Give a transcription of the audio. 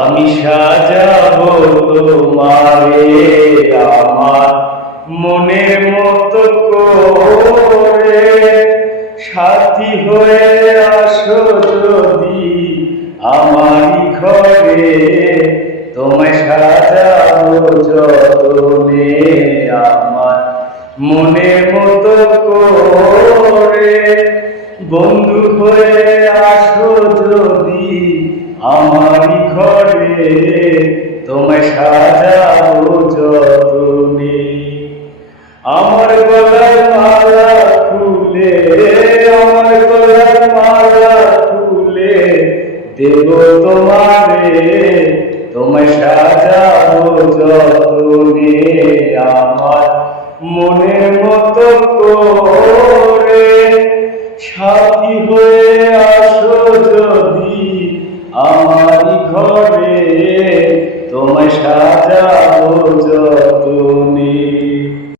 আমি সাজাবো তোমারে আমার মনের মতো করে, সাথী হয়ে আসো যদি আমারই ঘরে, তোমায় সাজাবো যতনে আমার মনের মতো করে। বন্ধু হয়ে আসো যদি আমারই ঘরে, তোমায় সাজাবো যতনে। আমার গলার মালা খুলে, আমার গলার মালা খুলে দেব তোমারে, তোমায় সাজাবো যতনে আমার মনের মতো করে। সাথী হয়ে আসো যদি আমারই ঘরে, তোমায় সাজাবো যতনে।